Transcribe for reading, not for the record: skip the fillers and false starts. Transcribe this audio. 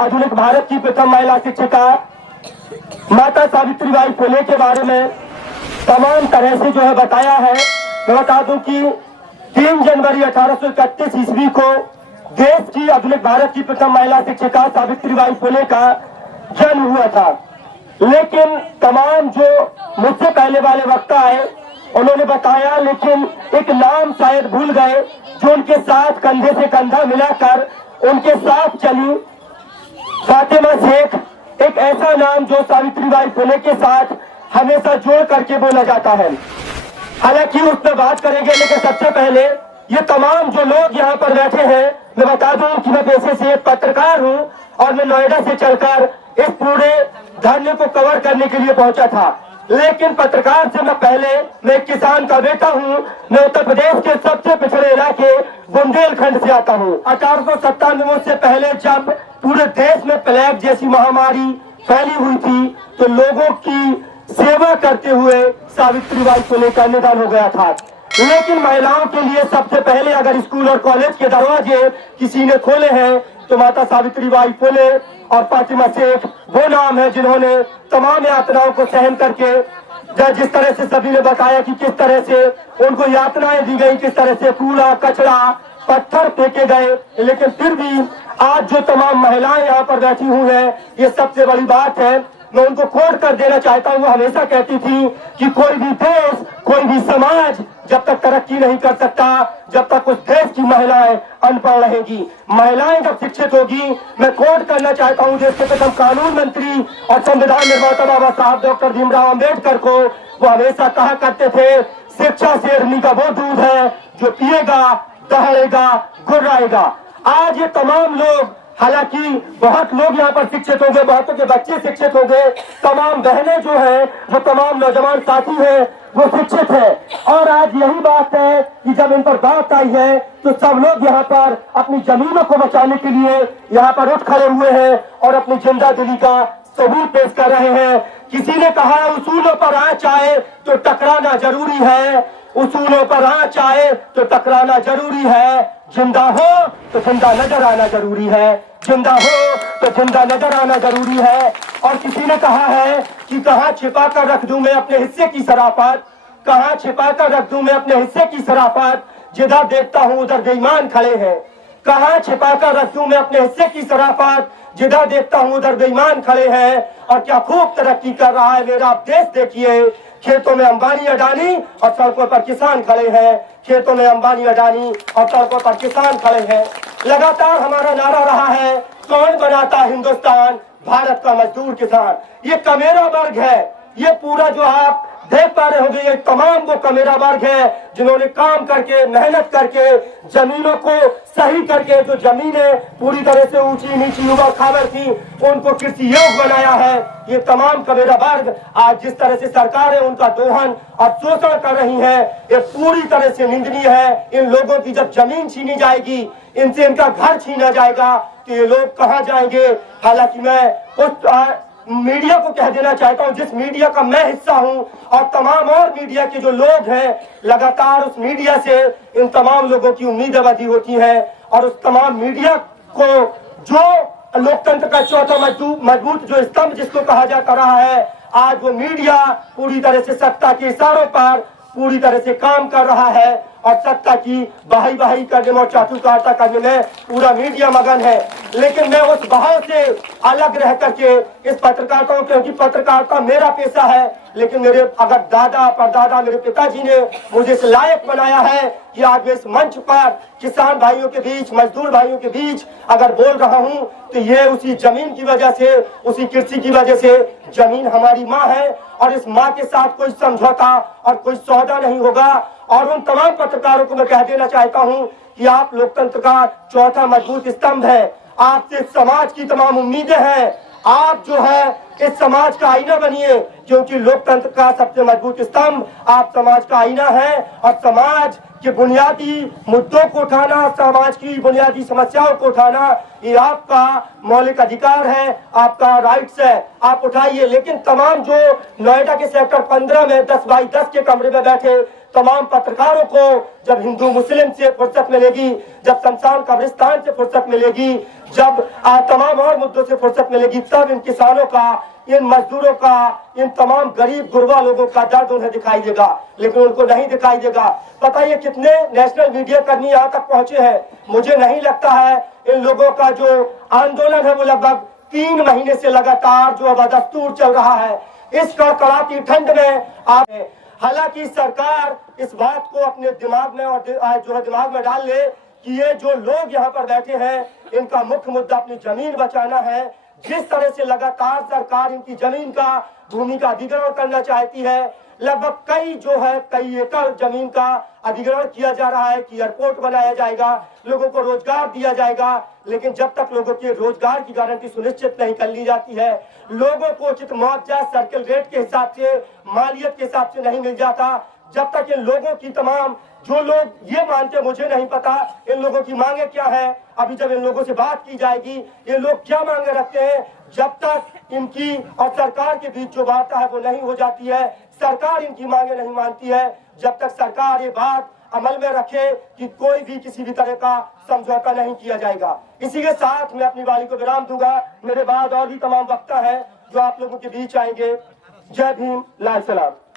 आधुनिक भारत की प्रथम महिला शिक्षिका माता सावित्रीबाई फुले के बारे में तमाम तरह से जो है बताया है। मैं बता दूं कि 3 जनवरी 1831 ईस्वी को देश की आधुनिक भारत की प्रथम महिला शिक्षिका सावित्रीबाई फुले का जन्म हुआ था। लेकिन तमाम जो मुझसे पहले वाले वक्ता आए उन्होंने बताया, लेकिन एक नाम शायद भूल गए जो उनके साथ कंधे से कंधा मिलाकर उनके साथ चली, फातिमा शेख। एक ऐसा नाम जो सावित्रीबाई फुले के साथ हमेशा जोड़ करके बोला जाता है। हालांकि उस पर बात करेंगे, लेकिन सबसे पहले ये तमाम जो लोग यहाँ पर बैठे हैं, मैं बता दूं कि मैं पेशे से एक पत्रकार हूँ और मैं नोएडा से चलकर इस पूरे धरने को कवर करने के लिए पहुंचा था। लेकिन पत्रकार से मैं एक किसान का बेटा हूँ। मैं उत्तर प्रदेश के सबसे पिछड़े इलाके बुंदेलखंड से आता हूँ। 1897 से पहले जब पूरे देश में प्लेग जैसी महामारी फैली हुई थी तो लोगों की सेवा करते हुए सावित्रीबाई फुले का निधन हो गया था। लेकिन महिलाओं के लिए सबसे पहले अगर स्कूल और कॉलेज के दरवाजे किसी ने खोले हैं तो माता सावित्रीबाई फुले और फातिमा शेख वो नाम है जिन्होंने तमाम यातनाओं को सहन करके, जिस तरह से सभी ने बताया कि किस तरह से उनको यातनाएं दी गई, किस तरह से कूड़ा कचरा पत्थर फेंके गए, लेकिन फिर भी आज जो तमाम महिलाएं यहाँ पर बैठी हुई हैं, ये सबसे बड़ी बात है। मैं उनको कोट कर देना चाहता हूँ। वो हमेशा कहती थी कि कोई भी देश, कोई भी समाज जब तक तरक्की नहीं कर सकता जब तक उस देश की महिलाएं अनपढ़ रहेगी। महिलाएं जब शिक्षित होगी, मैं कोट करना चाहता हूँ देश के प्रथम कानून मंत्री और संविधान निर्माता बाबा साहब डॉक्टर भीमराव अम्बेडकर को। वो हमेशा कहा करते थे, शिक्षा शेरनी का वो दूध है जो पिएगा दहाड़ेगा गुर्राएगा। आज ये तमाम लोग, हालांकि बहुत लोग यहाँ पर शिक्षित हो गए, बहुतों के बच्चे शिक्षित हो गए, तमाम बहनें जो है वो तमाम नौजवान साथी हैं वो शिक्षित है। और आज यही बात है कि जब इन पर बात आई है तो सब लोग यहाँ पर अपनी जमीनों को बचाने के लिए यहाँ पर उठ खड़े हुए हैं और अपनी जिंदा दिली का सबूत पेश कर रहे हैं। किसी ने कहा उसूलों पर आँच आए तो टकराना जरूरी है, उसूलों पर आँच आए तो टकराना जरूरी है, जिंदा हो तो जिंदा नजर आना जरूरी है, जिंदा हो तो जिंदा नजर आना जरूरी है। और किसी ने कहा है कि कहाँ छिपा कर रख दूं मैं अपने हिस्से की शराफत, कहाँ छिपा कर रख दूं मैं अपने हिस्से की शराफत, जिधर देखता हूँ उधर बेईमान खड़े हैं। कहाँ छिपा कर रख दूं मैं अपने हिस्से की शराफत, जिधर देखता हूँ उधर बेईमान खड़े हैं। और क्या खूब तरक्की कर रहा है मेरा देश देखिए, खेतों में अंबानी अडानी और सड़कों पर किसान खड़े हैं, खेतों में अंबानी अडानी और सड़कों पर किसान खड़े हैं। लगातार हमारा नारा रहा है, कौन बनाता हिंदुस्तान, भारत का मजदूर किसान। ये कमेरा वर्ग है, ये पूरा जो आप देख पा रहे होंगे, ये तमाम वो कमेरा वर्ग है जिन्होंने काम करके मेहनत करके जमीनों को सही करके, जो जमीनें पूरी तरह से ऊंची नीची उबड़ खाबड़ थी उनको कृषि योग्य बनाया है। ये तमाम कमेरा वर्ग आज जिस तरह से सरकार है उनका दोहन और शोषण कर रही है, ये पूरी तरह से निंदनीय है। इन लोगों की जब जमीन छीनी जाएगी, इनसे इनका घर छीना जाएगा तो ये लोग कहाँ जाएंगे। हालांकि मैं उस मीडिया को कह देना चाहता हूं जिस मीडिया का मैं हिस्सा हूं और तमाम और मीडिया के जो लोग हैं, लगातार उस मीडिया से इन तमाम लोगों की उम्मीदें बंधी होती हैं। और उस तमाम मीडिया को जो लोकतंत्र का चौथा मजबूत जो स्तंभ जिसको कहा जाता रहा है, आज वो मीडिया पूरी तरह से सत्ता के इशारों पर पूरी तरह से काम कर रहा है और सत्ता की बाही करने में और चाटुकारिता करने में पूरा मीडिया मगन है। लेकिन मैं उस बहाव से अलग रह करके इस पत्रकारिता को, क्योंकि पत्रकारिता मेरा पेशा है, लेकिन मेरे अगर दादा परदादा मेरे पिताजी ने मुझे इस लायक बनाया है कि आज मैं इस मंच पर किसान भाइयों के बीच, मजदूर भाइयों के बीच अगर बोल रहा हूं तो ये उसी जमीन की वजह से, उसी कृषि की वजह से। जमीन हमारी माँ है और इस माँ के साथ कोई समझौता और कोई सौदा नहीं होगा। और उन तमाम पत्रकारों को मैं कह देना चाहता हूं कि आप लोकतंत्र का चौथा मजबूत स्तंभ है, आपसे समाज की तमाम उम्मीदें हैं। आप जो है इस समाज का आईना बनिए, क्योंकि लोकतंत्र का सबसे मजबूत स्तंभ आप समाज का आईना है। और समाज के बुनियादी मुद्दों को उठाना, समाज की बुनियादी समस्याओं को उठाना, ये आपका मौलिक अधिकार है, आपका राइट्स है, आप उठाइए। लेकिन तमाम जो नोएडा के सेक्टर 15 में 10 बाई 10 के कमरे में बैठे तमाम पत्रकारों को जब हिंदू मुस्लिम से फुर्सत मिलेगी, जब शमशान कब्रिस्तान से फुर्सत मिलेगी, जब तमाम और मुद्दों से फुर्सत मिलेगी, तब इन किसानों का, इन मजदूरों का, इन तमाम गरीब गुरबा लोगों का दर्द उन्हें दिखाई देगा, लेकिन उनको नहीं दिखाई देगा। पता ये कितने नेशनल मीडिया कर्मी यहाँ तक पहुंचे हैं। मुझे नहीं लगता है इन लोगों का जो आंदोलन है वो लगभग 3 महीने से लगातार जो बदस्तूर चल रहा है। इस कड़ाकी ठंड में आप, हालांकि सरकार इस बात को अपने दिमाग में और जो है दिमाग में डाल ले कि ये जो लोग यहाँ पर बैठे हैं इनका मुख्य मुद्दा अपनी जमीन बचाना है। जिस तरह से लगातार सरकार इनकी जमीन का, भूमि का अधिग्रहण करना चाहती है, लगभग कई एकड़ जमीन का अधिग्रहण किया जा रहा है कि एयरपोर्ट बनाया जाएगा, लोगों को रोजगार दिया जाएगा, लेकिन जब तक लोगों के रोजगार की गारंटी सुनिश्चित नहीं कर ली जाती है, लोगों को उचित मुआवजा सर्किल रेट के हिसाब से, मालियत के हिसाब से नहीं मिल जाता, जब तक इन लोगों की तमाम जो लोग ये मानते, मुझे नहीं पता इन लोगों की मांगे क्या है, अभी जब इन लोगों से बात की जाएगी ये लोग क्या मांगे रखते हैं, जब तक इनकी और सरकार के बीच जो वार्ता है वो नहीं हो जाती है, सरकार इनकी मांगे नहीं मानती है, जब तक सरकार ये बात अमल में रखे कि कोई भी किसी भी तरह का समझौता नहीं किया जाएगा। इसी के साथ मैं अपनी वाणी को विराम दूंगा। मेरे बाद और भी तमाम वक्ता है जो आप लोगों के बीच आएंगे। जय भीम, लाल सलाम।